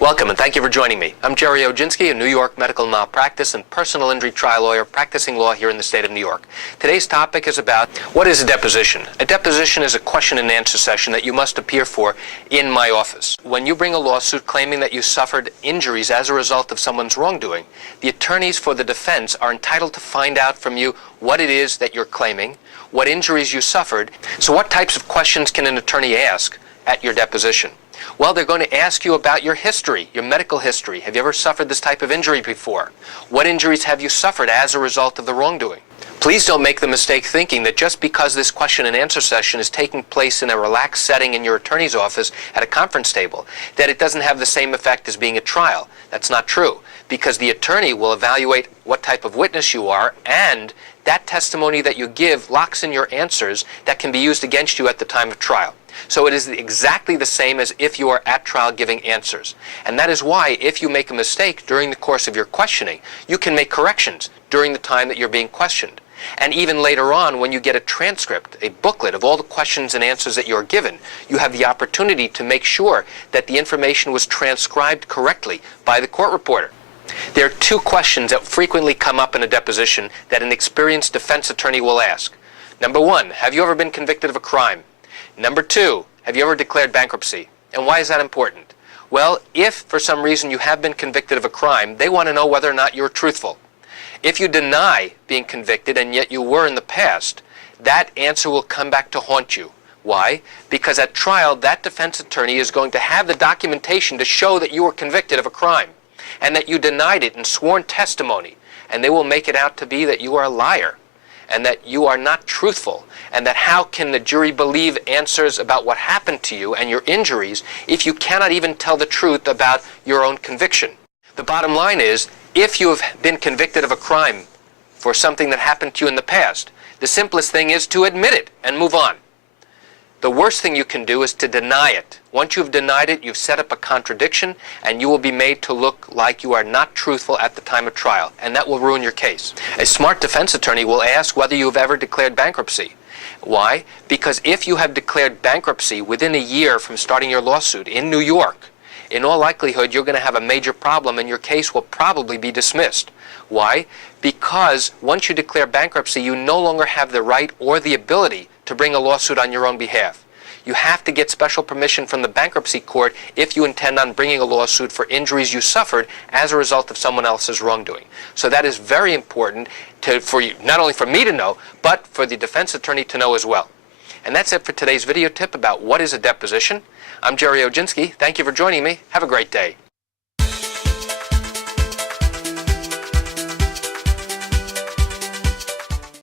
Welcome and thank you for joining me. I'm Gerry Oginski, a New York medical malpractice and personal injury trial lawyer practicing law here in the state of New York. Today's topic is about what is a deposition. A deposition is a question and answer session that you must appear for in my office. When you bring a lawsuit claiming that you suffered injuries as a result of someone's wrongdoing, the attorneys for the defense are entitled to find out from you what it is that you're claiming, what injuries you suffered. So what types of questions can an attorney ask at your deposition? Well, they're going to ask you about your history, your medical history. Have you ever suffered this type of injury before? What injuries have you suffered as a result of the wrongdoing? Please don't make the mistake thinking that just because this question and answer session is taking place in a relaxed setting in your attorney's office at a conference table, that it doesn't have the same effect as being a trial. That's not true, because the attorney will evaluate what type of witness you are, and that testimony that you give locks in your answers that can be used against you at the time of trial. So it is exactly the same as if you are at trial giving answers. And that is why if you make a mistake during the course of your questioning, you can make corrections during the time that you're being questioned. And even later on, when you get a transcript, a booklet of all the questions and answers that you're given, you have the opportunity to make sure that the information was transcribed correctly by the court reporter. There are two questions that frequently come up in a deposition that an experienced defense attorney will ask. Number one, have you ever been convicted of a crime? Number two, have you ever declared bankruptcy? And why is that important? Well, if for some reason you have been convicted of a crime, they want to know whether or not you're truthful. If you deny being convicted and yet you were in the past, that answer will come back to haunt you. Why? Because at trial, that defense attorney is going to have the documentation to show that you were convicted of a crime and that you denied it in sworn testimony, and they will make it out to be that you are a liar and that you are not truthful, and that how can the jury believe answers about what happened to you and your injuries if you cannot even tell the truth about your own conviction? The bottom line is, if you have been convicted of a crime for something that happened to you in the past, the simplest thing is to admit it and move on. The worst thing you can do is to deny it. Once you've denied it, you've set up a contradiction, and you will be made to look like you are not truthful at the time of trial, and that will ruin your case. A smart defense attorney will ask whether you've ever declared bankruptcy. Why? Because if you have declared bankruptcy within a year from starting your lawsuit in New York, in all likelihood, you're going to have a major problem and your case will probably be dismissed. Why? Because once you declare bankruptcy, you no longer have the right or the ability to bring a lawsuit on your own behalf. You have to get special permission from the bankruptcy court if you intend on bringing a lawsuit for injuries you suffered as a result of someone else's wrongdoing. So that is very important for you, not only for me to know, but for the defense attorney to know as well. And that's it for today's video tip about what is a deposition. I'm Gerry Oginski. Thank you for joining me. Have a great day.